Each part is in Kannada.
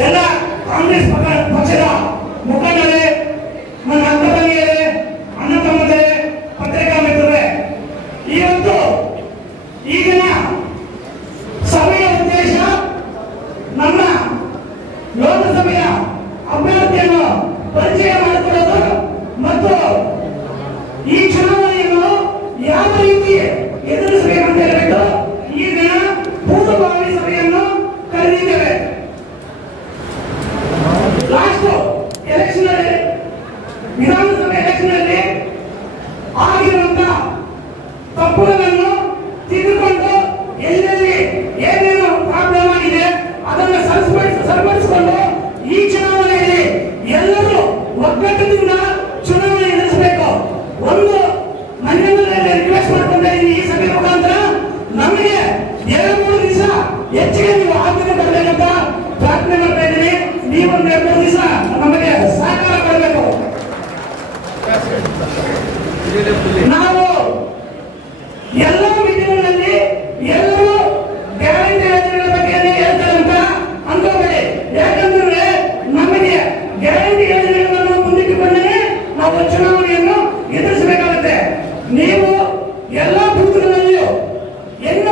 ಎಲ್ಲ ಕಾಂಗ್ರೆಸ್ ಪಕ್ಷ- ಪಕ್ಷದ ಮುಖಂಡರೇ ನನ್ನ ಅಕ್ಕ ಅಣ್ಣ ತಮ್ಮದೇ ಪತ್ರಿಕಾ ಮಿತ್ರರೇ ಇವತ್ತು ಈಗಿನ ಸಭೆಯ ಉದ್ದೇಶ ನಮ್ಮ ಲೋಕಸಭೆಯ ಅಭ್ಯರ್ಥಿಯನ್ನು ಪರಿಚಯ ಮಾಡಿಕೊಳ್ಳೋದು ಮತ್ತು ಈ ಚುನಾವಣೆಯನ್ನು ಯಾವ ರೀತಿ ಎದುರಿಸಬೇಕಂತ ಹೇಳ್ಬಿಟ್ಟು ಹೆಚ್ಚಿಗೆ ನೀವು ಆದ್ಯತೆ ಕೊಡಬೇಕಂತ ಪ್ರಾರ್ಥನೆ ಮಾಡ್ತಾ ಇದ್ದೀನಿ. ನೀವು ಎರಡು ದಿವಸ ನಮಗೆ ಸಹಕಾರ ಕೊಡಬೇಕು. ನಾವು ಎಲ್ಲ ಮೀಟಿಂಗ್ಗಳಲ್ಲಿ ಎಲ್ಲರೂ ಗ್ಯಾರಂಟಿ ಯೋಜನೆಗಳ ಬಗ್ಗೆ ಹೇಳ್ತಾರೆ ಅಂತ ಅನ್ಕೋಬೇಡಿ ಯಾಕಂದ್ರೆ ನಮಗೆ ಗ್ಯಾರಂಟಿ ಯೋಜನೆಗಳನ್ನು ಮುಂದಿಟ್ಟುಕೊಂಡೇ ನಾವು ಚುನಾವಣೆಯನ್ನು ಎದುರಿಸಬೇಕಾಗುತ್ತೆ. ನೀವು ಎಲ್ಲ ಬೂತ್ಗಳಲ್ಲಿಯೂ ಹೆಣ್ಣು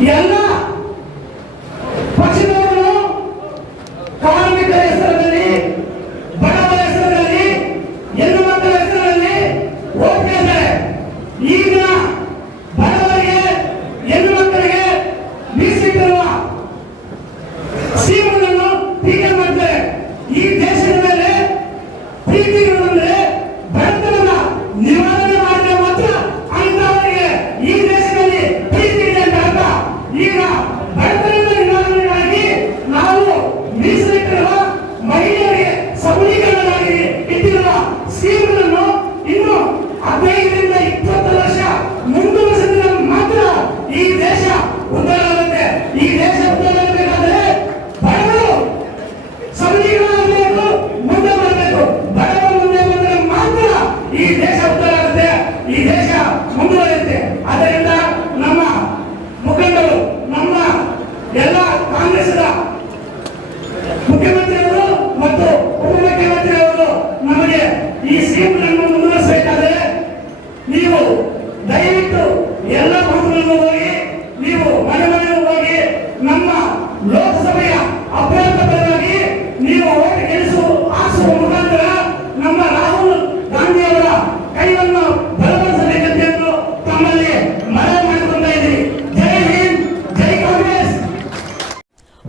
ಎಲ್ಲ ಪಕ್ಷದವರು ಮುಖ್ಯಮಂತ್ರಿಯವರು ಮತ್ತು ಉಪಮುಖ್ಯಮಂತ್ರಿಯವರು ನಮಗೆ ಈ ಸ್ಕೀಮ್ಗಳನ್ನು ಮುಂದುವರಿಸಬೇಕಾದ್ರೆ ನೀವು ದಯವಿಟ್ಟು ಎಲ್ಲ ಬೂತ್ಗಳನ್ನು ಹೋಗಿ, ನೀವು ಮನೆ ಮನೆಗೆ ಹೋಗಿ ನಮ್ಮ ಲೋಕಸಭೆಯ ಅಭ್ಯರ್ಥ ಪರವಾಗಿ ನೀವು ಓಟ್ ಗೆಲ್ಲಿಸುವ ಹಾಸುವ ಮುಖಾಂತರ ನಮ್ಮ ರಾಹುಲ್ ಗಾಂಧಿ ಅವರ ಕೈಯನ್ನು